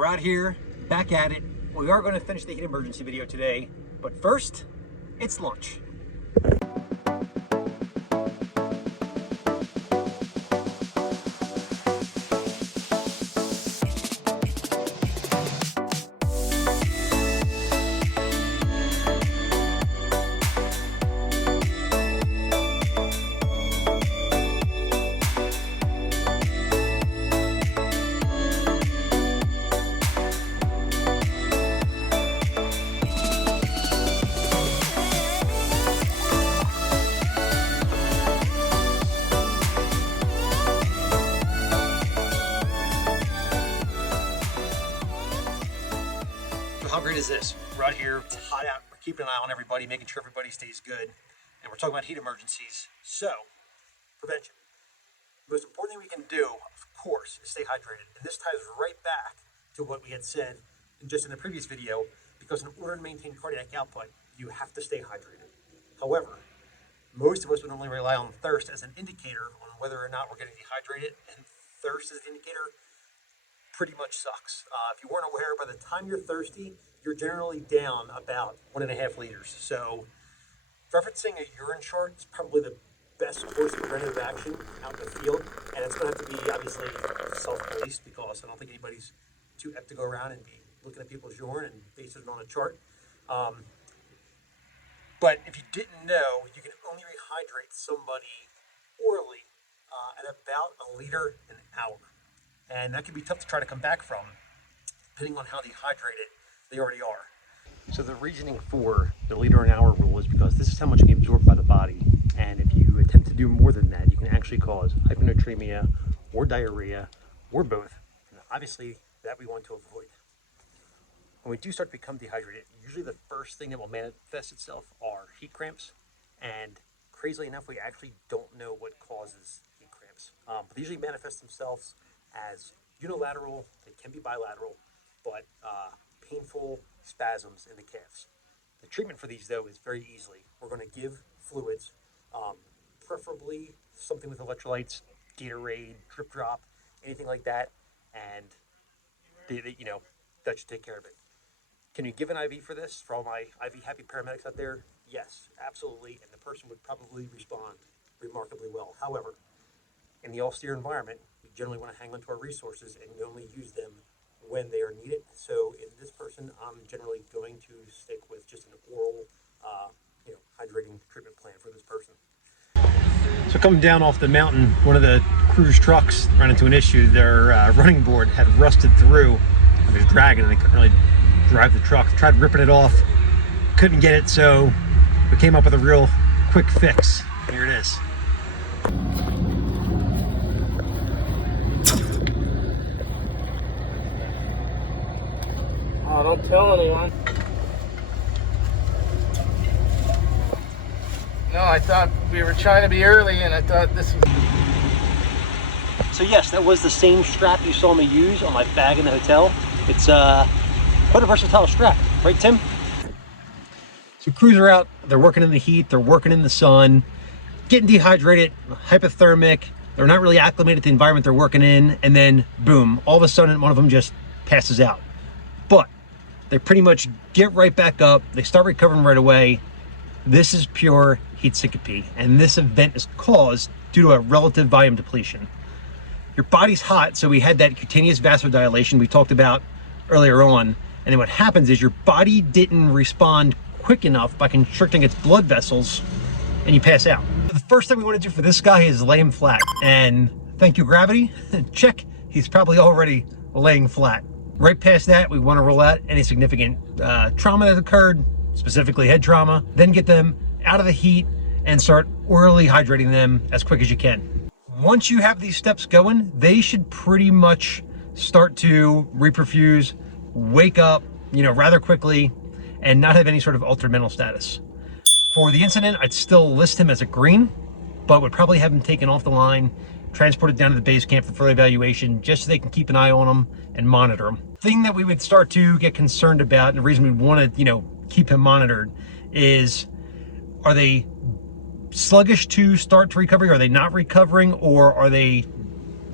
We're out here, back at it. We are going to finish the heat emergency video today, but first, it's lunch. How great is this? We're out here, it's hot out, we're keeping an eye on everybody, making sure everybody stays good. And we're talking about heat emergencies. So, prevention. The most important thing we can do, of course, is stay hydrated. And this ties right back to what we had said just in the previous video, because in order to maintain cardiac output, you have to stay hydrated. However, most of us would only rely on thirst as an indicator on whether or not we're getting dehydrated, and thirst as an indicator pretty much sucks. If you weren't aware, by the time you're thirsty, you're generally down about 1.5 liters. So referencing a urine chart is probably the best course of preventive action out in the field. And it's going to have to be obviously self-policed, because I don't think anybody's too apt to go around and be looking at people's urine and basing it on a chart. But if you didn't know, you can only rehydrate somebody orally at about 1 liter an hour. And that can be tough to try to come back from, depending on how dehydrated they already are. So the reasoning for the liter an hour rule is because this is how much can be absorbed by the body. And if you attempt to do more than that, you can actually cause hyponatremia or diarrhea or both. And obviously that we want to avoid. When we do start to become dehydrated, usually the first thing that will manifest itself are heat cramps. And crazily enough, we actually don't know what causes heat cramps. But they usually manifest themselves as unilateral, they can be bilateral, but painful spasms in the calves. The treatment for these, though, is very easily. We're going to give fluids, preferably something with electrolytes, Gatorade, drip drop, anything like that, and that should take care of it. Can you give an IV for this? For all my IV happy paramedics out there, yes, absolutely, and the person would probably respond remarkably well. However, in the austere environment, we generally want to hang on to our resources and only use them when they are needed. So in this person, I'm generally going to stick with just an oral, hydrating treatment plan for this person. So coming down off the mountain, one of the crew's trucks ran into an issue. Their running board had rusted through, and it was dragging, and they couldn't really drive the truck. Tried ripping it off, couldn't get it, so we came up with a real quick fix. Here it is. Oh, don't tell anyone. No, I thought we were trying to be early, and I thought this was... So yes, that was the same strap you saw me use on my bag in the hotel. It's quite a versatile strap, right, Tim? So crews are out, they're working in the heat, they're working in the sun, getting dehydrated, hypothermic, they're not really acclimated to the environment they're working in, and then boom, all of a sudden one of them just passes out. But they pretty much get right back up, they start recovering right away. This is pure heat syncope, and this event is caused due to a relative volume depletion. Your body's hot, so we had that cutaneous vasodilation we talked about earlier on, and then what happens is your body didn't respond quick enough by constricting its blood vessels, and you pass out. The first thing we want to do for this guy is lay him flat, and thank you, gravity. Check, he's probably already laying flat. Right past that, we want to rule out any significant trauma that occurred, specifically head trauma, then get them out of the heat and start orally hydrating them as quick as you can. Once you have these steps going, they should pretty much start to reperfuse, wake up, rather quickly, and not have any sort of altered mental status. For the incident, I'd still list him as a green, but would probably have him taken off the line, transported down to the base camp for further evaluation, just so they can keep an eye on him and monitor him. Thing that we would start to get concerned about, and the reason we'd want to, keep him monitored, is are they sluggish to start to recovery? Are they not recovering, or are they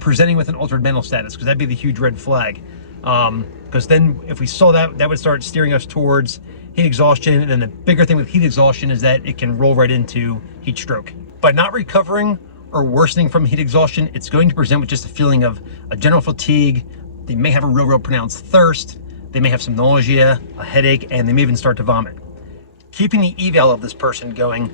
presenting with an altered mental status? Because that'd be the huge red flag. Because then if we saw that, that would start steering us towards heat exhaustion. And then the bigger thing with heat exhaustion is that it can roll right into heat stroke. By not recovering or worsening from heat exhaustion, it's going to present with just a feeling of a general fatigue. They may have a real pronounced thirst. They may have some nausea, a headache, and they may even start to vomit. Keeping the eval of this person going,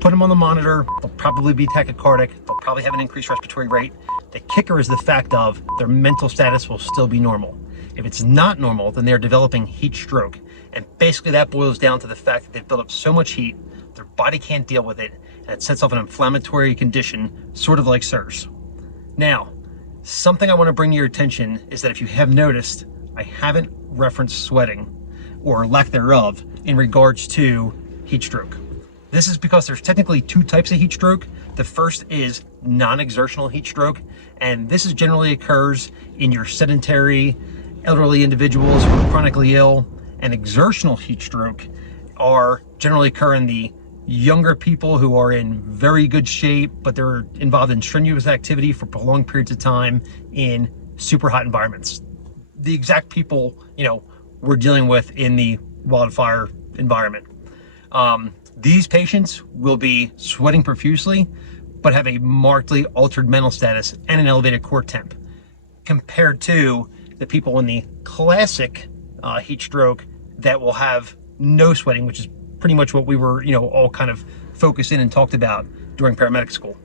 put them on the monitor, they'll probably be tachycardic, they'll probably have an increased respiratory rate. The kicker is the fact of their mental status will still be normal. If it's not normal, then they're developing heat stroke. And basically that boils down to the fact that they've built up so much heat, their body can't deal with it, and it sets off an inflammatory condition, sort of like SIRS. Now, something I want to bring to your attention is that if you have noticed, I haven't referenced sweating or lack thereof in regards to heat stroke. This is because there's technically two types of heat stroke. The first is non-exertional heat stroke, and this generally occurs in your sedentary, elderly individuals who are chronically ill. And exertional heat stroke are generally occur in the younger people who are in very good shape, but they're involved in strenuous activity for prolonged periods of time in super hot environments. The exact people, we're dealing with in the wildfire environment. These patients will be sweating profusely, but have a markedly altered mental status and an elevated core temp, compared to the people in the classic heat stroke that will have no sweating, which is pretty much what we were, all kind of focused in and talked about during paramedic school.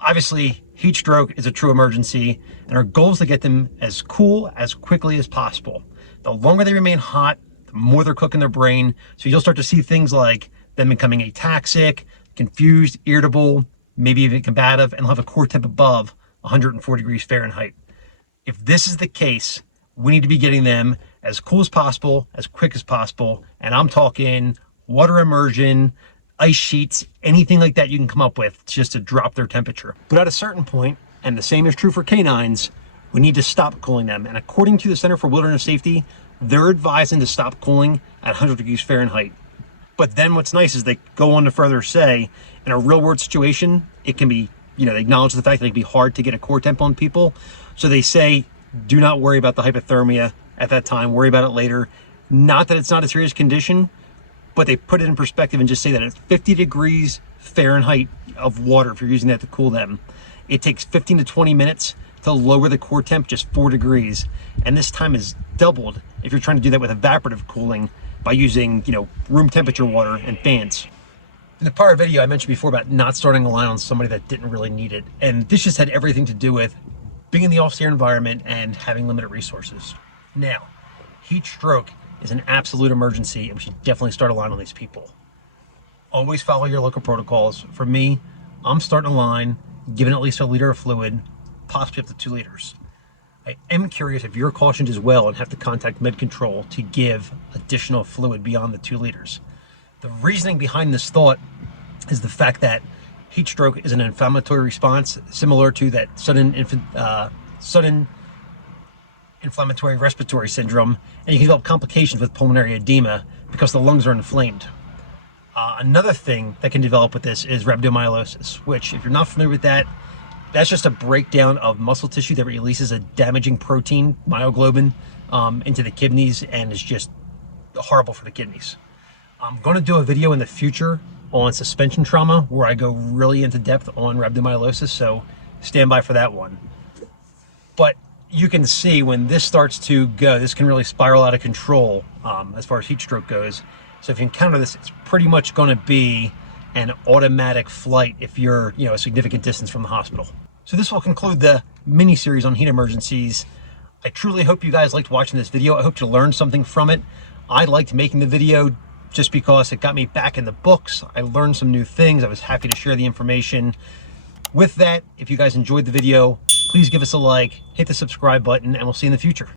Obviously, heat stroke is a true emergency, and our goal is to get them as cool as quickly as possible. The longer they remain hot, the more they're cooking their brain. So you'll start to see things like them becoming ataxic, confused, irritable, maybe even combative, and they'll have a core temp above 140 degrees Fahrenheit. If this is the case, we need to be getting them as cool as possible, as quick as possible. And I'm talking water immersion, ice sheets, anything like that you can come up with just to drop their temperature. But at a certain point, and the same is true for canines, we need to stop cooling them. And according to the Center for Wilderness Safety, they're advising to stop cooling at 100 degrees Fahrenheit. But then what's nice is they go on to further say, in a real world situation, it can be, they acknowledge the fact that it can be hard to get a core temp on people. So they say, do not worry about the hypothermia at that time, worry about it later. Not that it's not a serious condition, but they put it in perspective and just say that at 50 degrees Fahrenheit of water, if you're using that to cool them, it takes 15 to 20 minutes to lower the core temp just 4 degrees. And this time is doubled if you're trying to do that with evaporative cooling by using, room temperature water and fans. In the prior video, I mentioned before about not starting a line on somebody that didn't really need it. And this just had everything to do with being in the austere environment and having limited resources. Now, heat stroke is an absolute emergency, and we should definitely start a line on these people. Always follow your local protocols. For me, I'm starting a line, giving at least a liter of fluid, possibly up to 2 liters. I am curious if you're cautioned as well and have to contact med control to give additional fluid beyond the 2 liters. The reasoning behind this thought is the fact that heat stroke is an inflammatory response similar to that sudden inflammatory respiratory syndrome, and you can develop complications with pulmonary edema because the lungs are inflamed. Another thing that can develop with this is rhabdomyolysis, which, if you're not familiar with that, that's just a breakdown of muscle tissue that releases a damaging protein, myoglobin, into the kidneys, and is just horrible for the kidneys. I'm going to do a video in the future on suspension trauma where I go really into depth on rhabdomyolysis, so stand by for that one. But you can see when this starts to go, this can really spiral out of control as far as heat stroke goes. So if you encounter this, it's pretty much going to be an automatic flight if you're, a significant distance from the hospital. So this will conclude the mini series on heat emergencies. I truly hope you guys liked watching this video. I hope you learned something from it. I liked making the video just because it got me back in the books. I learned some new things. I was happy to share the information. With that, if you guys enjoyed the video, please give us a like, hit the subscribe button, and we'll see you in the future.